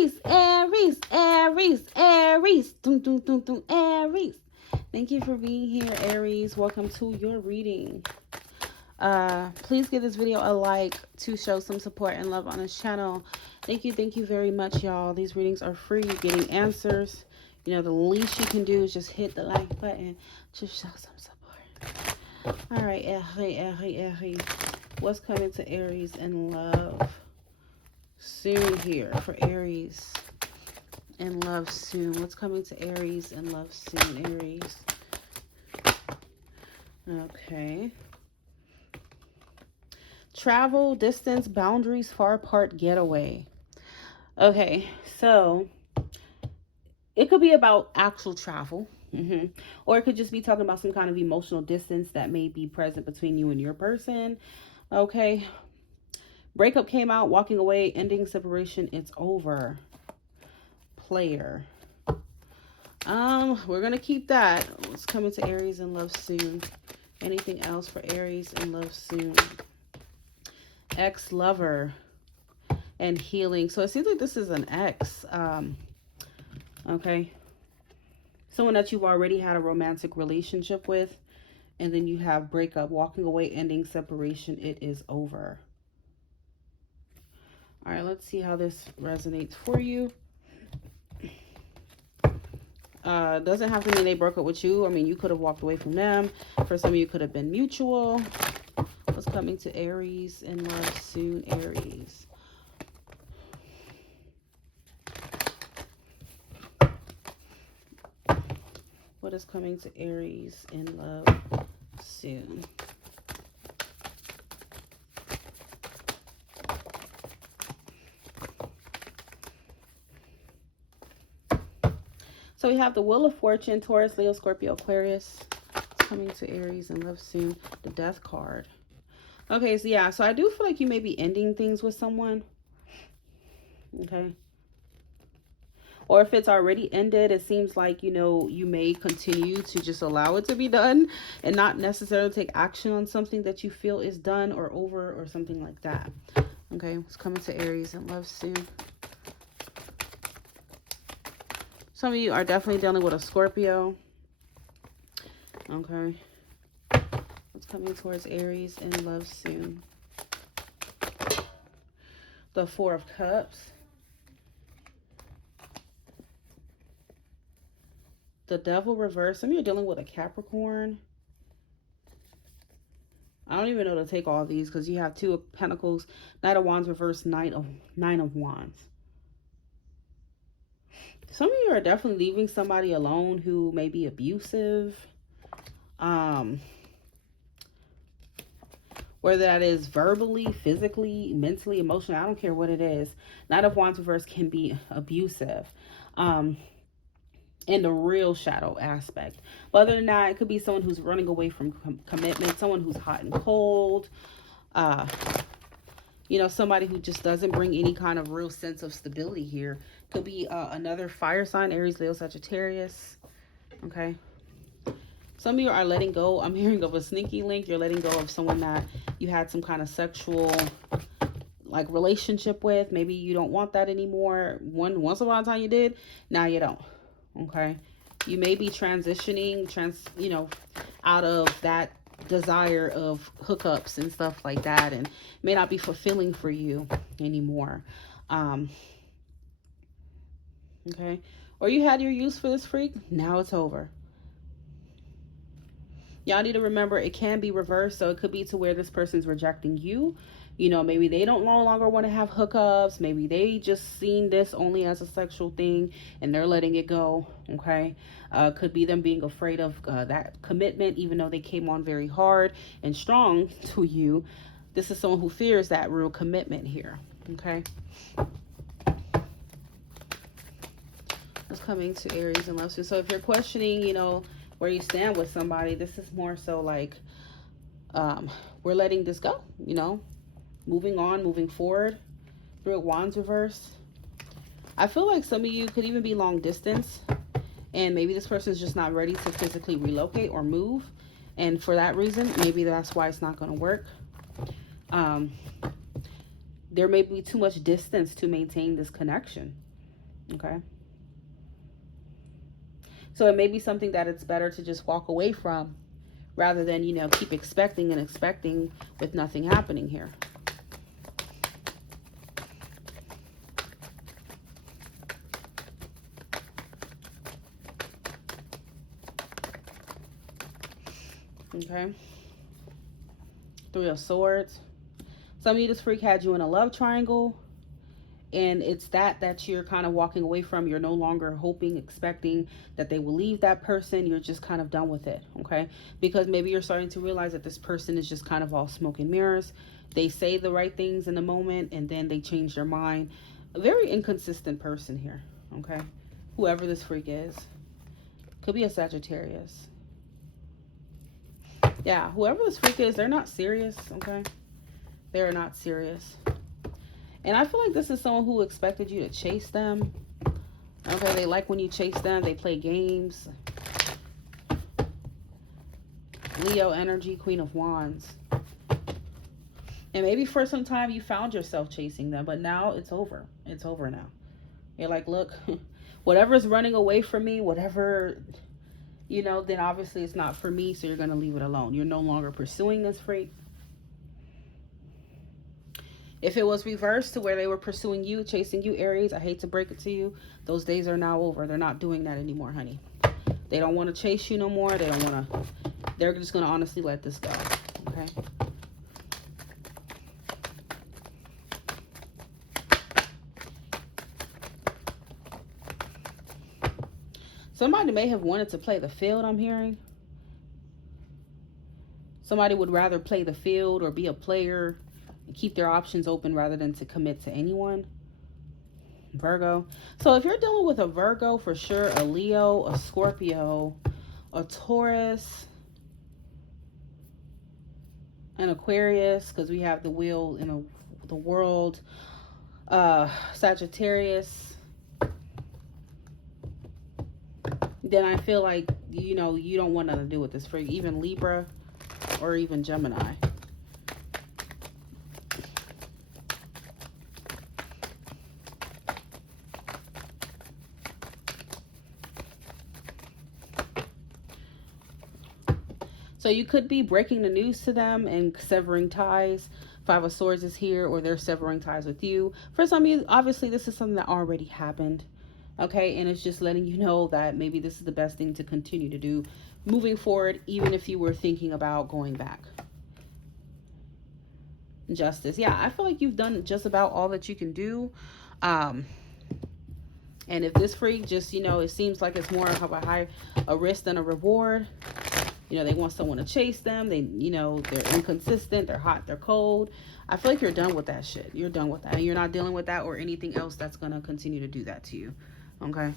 Aries, Aries, Aries, Aries. Dum, dum, dum, dum, Aries. Thank you for being here, Aries. Welcome to your reading. Please give this video a like to show some support and love on this channel. Thank you very much, y'all. These readings are free. You're getting answers. You know, the least you can do is just hit the like button to show some support. All right, Aries. What's coming to Aries in love soon here for Aries in love soon? What's coming to Aries in love soon, Aries? Okay. Travel, distance, boundaries, far apart, getaway. Okay, so it could be about actual travel. Or it could just be talking about some kind of emotional distance that may be present between you and your person. Okay. Breakup came out, walking away, ending separation, it's over. Player. We're gonna keep that. What's coming to Aries in love soon? Anything else for Aries in love soon? Ex-lover and healing. So it seems like this is an ex. Okay. Someone that you've already had a romantic relationship with, and then you have breakup, walking away, ending separation, it is over. All right, let's see how this resonates for you. Doesn't have to mean they broke up with you. I mean, you could have walked away from them. For some of you, could have been mutual. What's coming to Aries in love soon, Aries? What is coming to Aries in love soon? So we have the Wheel of Fortune, Taurus, Leo, Scorpio, Aquarius. It's coming to Aries in love soon. The Death card. Okay, so yeah, so I do feel like you may be ending things with someone. Okay. Or if it's already ended, it seems like, you know, you may continue to just allow it to be done and not necessarily take action on something that you feel is done or over or something like that. Okay, it's coming to Aries in love soon. Some of you are definitely dealing with a Scorpio. Okay. What's coming towards Aries in love soon? The Four of Cups. The Devil reverse. Some of you are dealing with a Capricorn. I don't even know to take all these because you have Two of Pentacles, Knight of Wands reverse, Nine of Wands. Some of you are definitely leaving somebody alone who may be abusive. Whether that is verbally, physically, mentally, emotionally, I don't care what it is. Knight of Wands reverse can be abusive. In the real shadow aspect. But other than that, it could be someone who's running away from commitment, someone who's hot and cold, you know, somebody who just doesn't bring any kind of real sense of stability here. Could be another fire sign, Aries, Leo, Sagittarius. Okay. Some of you are letting go. I'm hearing of a sneaky link. You're letting go of someone that you had some kind of sexual like relationship with. Maybe you don't want that anymore. Once upon a time you did, now you don't. Okay, you may be transitioning, you know, out of that desire of hookups and stuff like that, and may not be fulfilling for you anymore. Okay, or you had your use for this freak, now it's over. Y'all need to remember it can be reversed, so it could be to where this person's rejecting you. You know, maybe they don't no longer want to have hookups. Maybe they just seen this only as a sexual thing and they're letting it go. Okay. Could be them being afraid of that commitment, even though they came on very hard and strong to you. This is someone who fears that real commitment here. Okay. What's coming to Aries and love? So if you're questioning, you know, where you stand with somebody, this is more so like we're letting this go, you know. Moving on, moving forward. Three of Wands reverse. I feel like some of you could even be long distance. And maybe this person is just not ready to physically relocate or move. And for that reason, maybe that's why it's not going to work. There may be too much distance to maintain this connection. Okay. So it may be something that it's better to just walk away from rather than, you know, keep expecting and expecting with nothing happening here. Okay. Three of Swords. Some of you, this freak had you in a love triangle, and it's that you're kind of walking away from. You're no longer hoping, expecting that they will leave that person. You're just kind of done with it, okay? Because maybe you're starting to realize that this person is just kind of all smoke and mirrors. They say the right things in the moment, and then they change their mind. A very inconsistent person here, okay? Whoever this freak is. Could be a Sagittarius. Yeah, whoever this freak is, they're not serious, okay? They're not serious. And I feel like this is someone who expected you to chase them. Okay, they like when you chase them. They play games. Leo energy, Queen of Wands. And maybe for some time you found yourself chasing them, but now it's over. It's over now. You're like, look, whatever's running away from me, whatever, you know, then obviously it's not for me, so you're going to leave it alone. You're no longer pursuing this freak. If it was reversed to where they were pursuing you, chasing you, Aries, I hate to break it to you, those days are now over. They're not doing that anymore, honey. They don't want to chase you no more. They don't want to, they're just going to honestly let this go, okay? Somebody may have wanted to play the field, I'm hearing. Somebody would rather play the field or be a player and keep their options open rather than to commit to anyone. Virgo. So if you're dealing with a Virgo, for sure, a Leo, a Scorpio, a Taurus, an Aquarius, because we have the wheel in the world, Sagittarius, then I feel like, you know, you don't want nothing to do with this freak. Even Libra or even Gemini. So you could be breaking the news to them and severing ties. Five of Swords is here, or they're severing ties with you. For some of you, obviously, this is something that already happened. Okay, and it's just letting you know that maybe this is the best thing to continue to do moving forward, even if you were thinking about going back. Justice. Yeah, I feel like you've done just about all that you can do. And if this freak just, you know, it seems like it's more of a risk than a reward. You know, they want someone to chase them. They, you know, they're inconsistent. They're hot. They're cold. I feel like you're done with that shit. You're done with that. And you're not dealing with that or anything else that's going to continue to do that to you. Okay.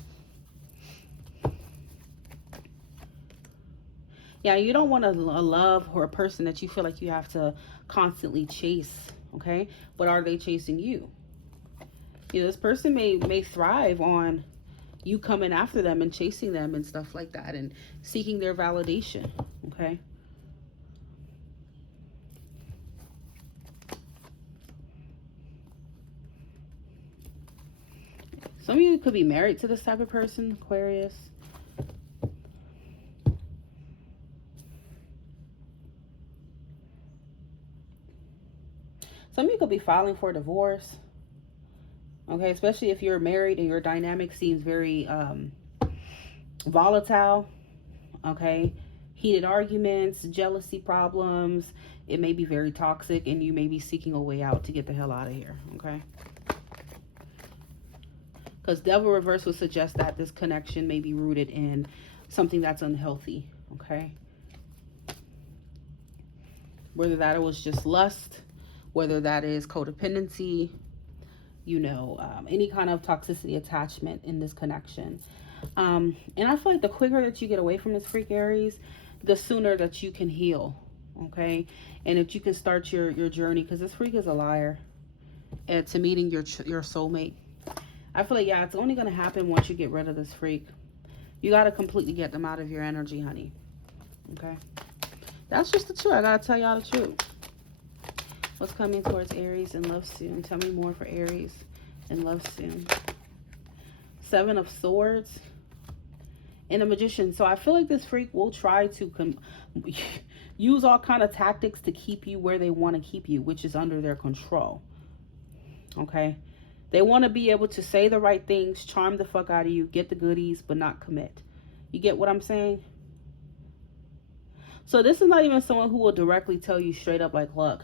Yeah, you don't want a love or a person that you feel like you have to constantly chase. Okay. But are they chasing you? You know, this person may thrive on you coming after them and chasing them and stuff like that and seeking their validation. Okay. Some of you could be married to this type of person, Aquarius. Some of you could be filing for divorce. Okay, especially if you're married and your dynamic seems very volatile. Okay, heated arguments, jealousy problems. It may be very toxic and you may be seeking a way out to get the hell out of here. Okay. Because Devil Reverse would suggest that this connection may be rooted in something that's unhealthy, okay? Whether that was just lust, whether that is codependency, you know, any kind of toxicity attachment in this connection. And I feel like the quicker that you get away from this freak, Aries, the sooner that you can heal, okay? And if you can start your journey, because this freak is a liar, to meeting your soulmate. I feel like, yeah, it's only going to happen once you get rid of this freak. You got to completely get them out of your energy, honey. Okay? That's just the truth. I got to tell y'all the truth. What's coming towards Aries in love soon? Tell me more for Aries in love soon. Seven of Swords and a Magician. So I feel like this freak will try to use all kind of tactics to keep you where they want to keep you, which is under their control. Okay? They want to be able to say the right things, charm the fuck out of you, get the goodies, but not commit. You get what I'm saying? So this is not even someone who will directly tell you straight up like, look,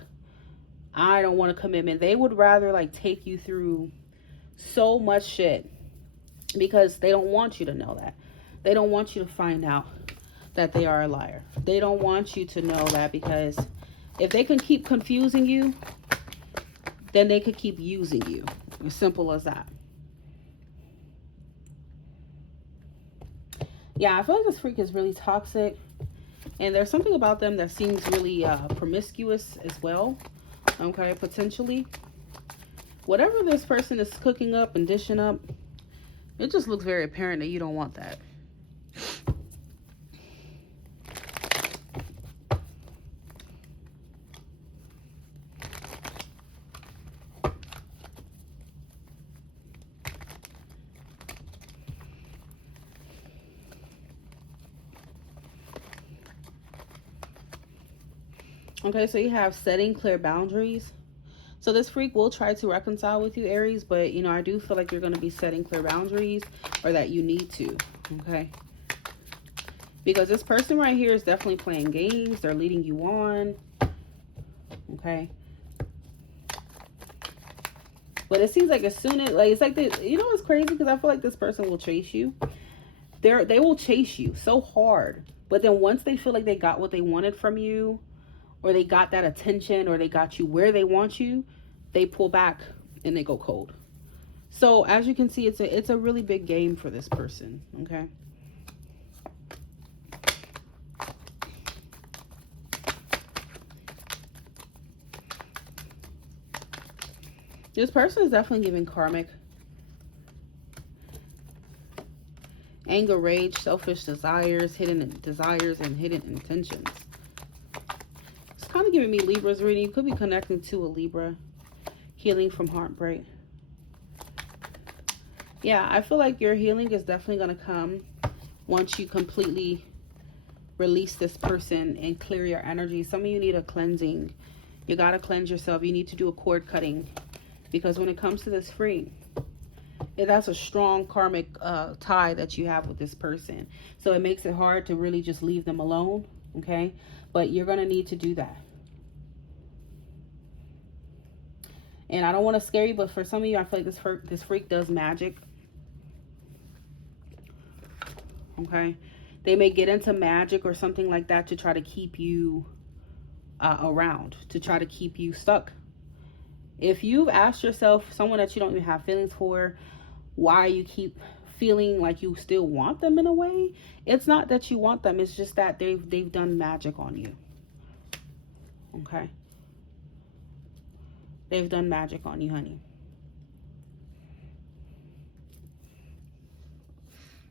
I don't want a commitment. They would rather like take you through so much shit because they don't want you to know that. They don't want you to find out that they are a liar. They don't want you to know that, because if they can keep confusing you, then they could keep using you. As simple as that. Yeah, I feel like this freak is really toxic. And there's something about them that seems really promiscuous as well. Okay, potentially. Whatever this person is cooking up and dishing up, it just looks very apparent that you don't want that. Okay, so you have setting clear boundaries. So this freak will try to reconcile with you, Aries, but, you know, I do feel like you're going to be setting clear boundaries, or that you need to, okay? Because this person right here is definitely playing games. They're leading you on, okay? But it seems like as soon as, like, it's like, you know what's crazy? Because I feel like this person will chase you. They will chase you so hard. But then once they feel like they got what they wanted from you, or they got that attention, or they got you where they want you, they pull back and they go cold. So as you can see, it's a really big game for this person, okay? This person is definitely giving karmic. Anger, rage, selfish desires, hidden desires, and hidden intentions. Kind of giving me Libra's reading. You could be connecting to a Libra. Healing from heartbreak. Yeah, I feel like your healing is definitely going to come once you completely release this person and clear your energy. Some of you need a cleansing. You got to cleanse yourself. You need to do a cord cutting, because when it comes to this freak, that's a strong karmic tie that you have with this person. So it makes it hard to really just leave them alone, okay? But you're going to need to do that. And I don't want to scare you, but for some of you, I feel like this freak does magic. Okay? They may get into magic or something like that to try to keep you around, to try to keep you stuck. If you've asked yourself, someone that you don't even have feelings for, why you keep feeling like you still want them in a way, it's not that you want them. It's just that they've done magic on you. Okay? They've done magic on you, honey.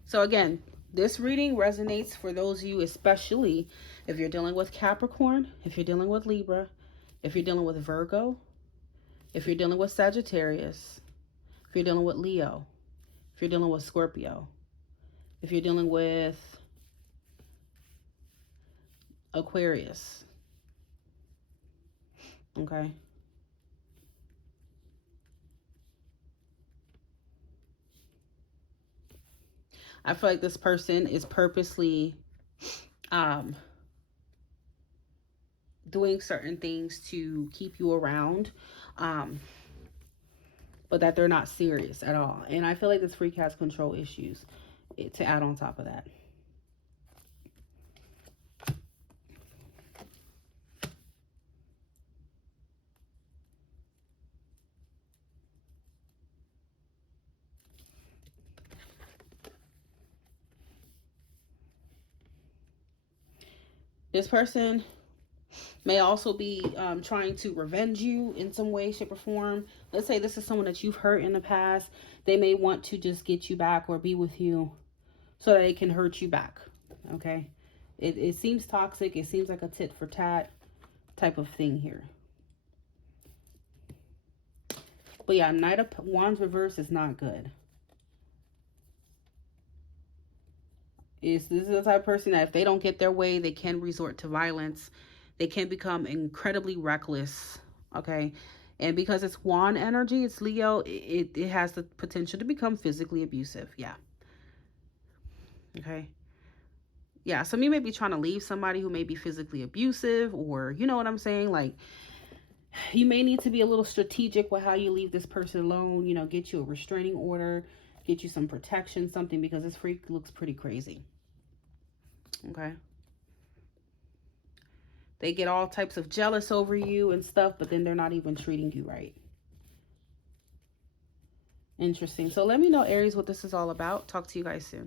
So again, this reading resonates for those of you, especially if you're dealing with Capricorn, if you're dealing with Libra, if you're dealing with Virgo, if you're dealing with Sagittarius, if you're dealing with Leo, if you're dealing with Scorpio, if you're dealing with Aquarius. Okay? I feel like this person is purposely doing certain things to keep you around, but that they're not serious at all. And I feel like this freak has control issues to add on top of that. This person may also be trying to revenge you in some way, shape, or form. Let's say this is someone that you've hurt in the past. They may want to just get you back or be with you so that they can hurt you back. Okay? It seems toxic. It seems like a tit for tat type of thing here. But yeah, Knight of Wands reverse is not good. This is the type of person that if they don't get their way, they can resort to violence. They can become incredibly reckless. Okay. And because it's Wand energy, it's Leo, it has the potential to become physically abusive. Yeah. Okay. Yeah. Some of you may be trying to leave somebody who may be physically abusive, or you know what I'm saying? Like, you may need to be a little strategic with how you leave this person alone. You know, get you a restraining order, get you some protection, something, because this freak looks pretty crazy. Okay. They get all types of jealous over you and stuff, but then they're not even treating you right. Interesting. So let me know, Aries, what this is all about. Talk to you guys soon.